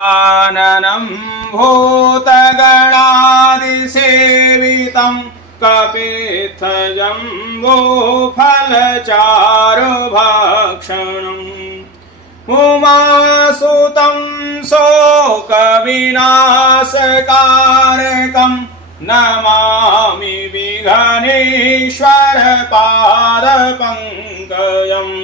आननं भूतगणादिसेवितं कपित्थजम्बोफलचारुभक्षणम् उमासुतं शोकविनाशकारकं नमामि विघ्नेश्वर पादपङ्कजम्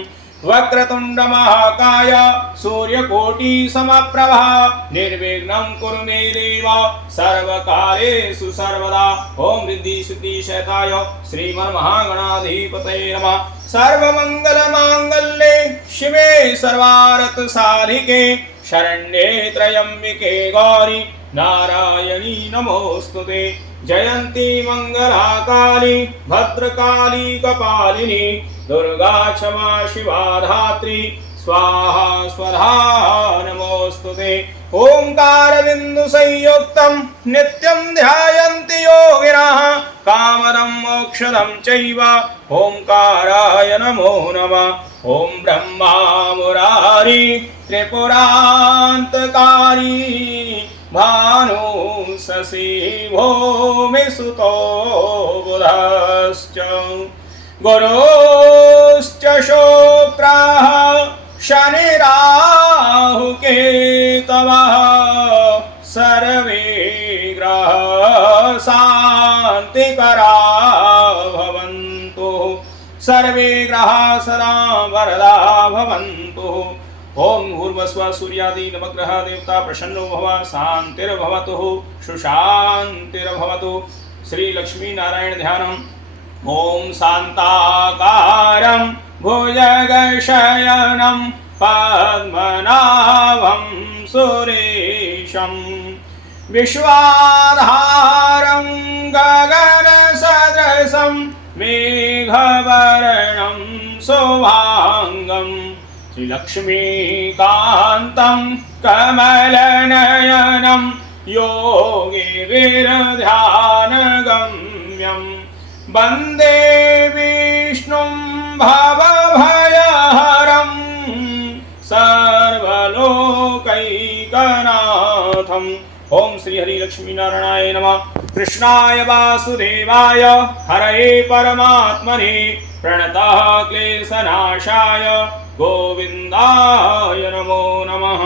वक्रतुंड महाकाय सूर्यकोटि समप्रभा निर्विघ्नं कुरु मे देव सर्वकार्येषु सर्वदा। ओम रिद्धि सिद्धि शताय श्रीमन्महागणाधिपतये नमः। सर्वमंगल मांगल्ये शिवे सर्वार्थ साधिके शरण्ये त्र्यंबके गौरी नारायणी नमोस्तुते। जयंती मंगला काली भद्रकाली कपालिनी दुर्गा क्षमा शिवा धात्री स्वाहा स्वधा नमोस्तुते। ओंकार बिंदु संयुक्तं नित्यं ध्यायन्ति योगिनः कामदं मोक्षदं चैव ओंकाराय नमो नमः। ओम ब्रह्मा मुरारी त्रिपुरान्तकारी भानु शशि भूमिसुतो बुधश्च गुरुश्च शुक्रः शनिराहुकेतवः सर्वे ग्रहाः शान्तिकरा भवन्तु सर्वे ग्रहाः सदा वरदा भवन्तु। ओम भूर्भुवस्सुः सूर्यादि नवग्रह देवता प्रसन्नो भव शान्तिर्भवतु सुशान्तिर्भवतु। श्री लक्ष्मी नारायण ध्यानम्। ओम शान्ताकारं भुजगशयनं पद्मनाभं सुरेशं विश्वाधारं गगनसदृशं मेघवर्णं शुभांगं श्रीलक्ष्मीकान्तं कमलनयनं योगिभिर्ध्यानगम्यं वन्दे विष्णुं भवभयहरं सर्वलोकैकनाथम्। ओम श्री हरि लक्ष्मी नारायणाय नमः। कृष्णाय वासुदेवाय हरये परमात्मने प्रणतः क्लेशनाशाय गोविन्दाय नमो नमः।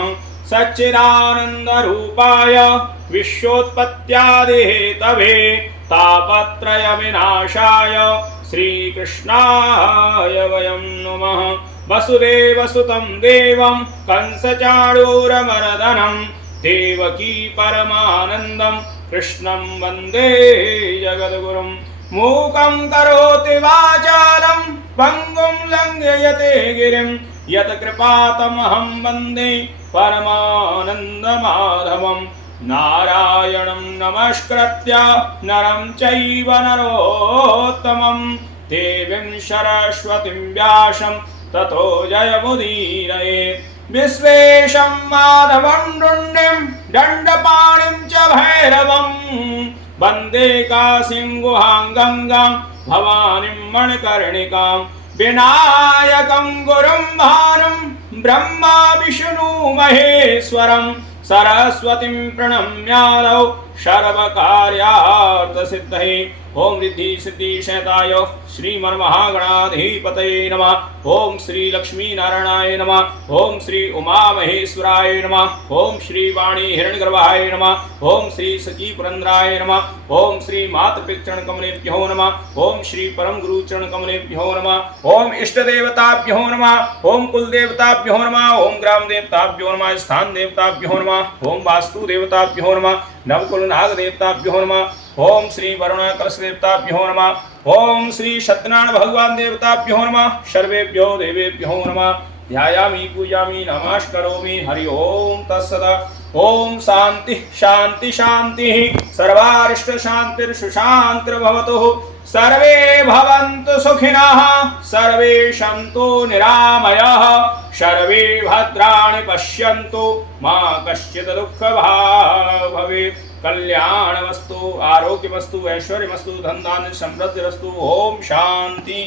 सच्चिदानन्दरूपाय विश्वोत्पत्त्यादिहेतवे तापत्रय विनाशाय श्रीकृष्णाय वयं नमः। वसुदेवसुतं देवं कंसचाणूरमर्दनं देवकी परमानन्दं कृष्णं वन्दे जगद्गुरुं। मूकं करोति वाचालं पङ्गुं लङ्घयते गिरिं यत्कृपातमहं वन्दे परमानन्दमाधवम्। नारायणं नमस्कृत्य नरं चैव नरोत्तमं देवीं सरस्वतीं व्यासं ततो जयमुदीरयेत्। विश्वेशं माधवं रुण्डिं दण्डपाणिं च भैरवं वन्दे काशीं गुहां गंगां भवानीं मणिकर्णिकां। विनायकं गुरुं भानुं ब्रह्मा विष्णु महेश्वरं सरस्वतीं प्रणम्यादौ सर्वकार्यार्थसिद्धये। ओम रिद्धि सिद्धि शताय श्रीमन्महागणाधिपतये नमः। ओम श्री लक्ष्मी नारायणाय नमः। ओम श्री उमा महेश्वराय नमः। ओम श्री वाणी हिरण्यगर्भाय नमः। ओम श्री सची पुरंदराय नमः। ओम श्री मातृपितृचरण कमलेभ्यो नमः। ओम श्री परम गुरु चरण कमलेभ्यो नमः। ओम इष्ट देवताभ्यो नमः। ओम कुल देवताभ्यो नमः। ओम ग्राम देवताभ्यो नमः। स्थान देवताभ्यो नमः। ओम वास्तु देवताभ्यो नमः। नवकुल नाग देवताभ्यो नमः। ओम श्री वरुण कलश देवताभ्यो नमः। ओम श्री सत्यनारायण भगवान देवताभ्यो नमः। सर्वेभ्यो देवेभ्यो नमः। ध्यायामि पूजामि नमस्करोमि। हरि ओम तत्सत्। ओम शांति शांति शांति सर्वारिष्ट शांतिर्सुशांतिर्भवतु। सर्वे भवन्तु सुखिनः सर्वे सन्तु निरामयाः सर्वे भद्राणि पश्यन्तु मा कश्चित् दुःखभाग् भवेत्। कल्याणमस्तु आरोग्यमस्तु ऐश्वर्यमस्तु धन धान्य समृद्धिरस्तु। ओम शांति।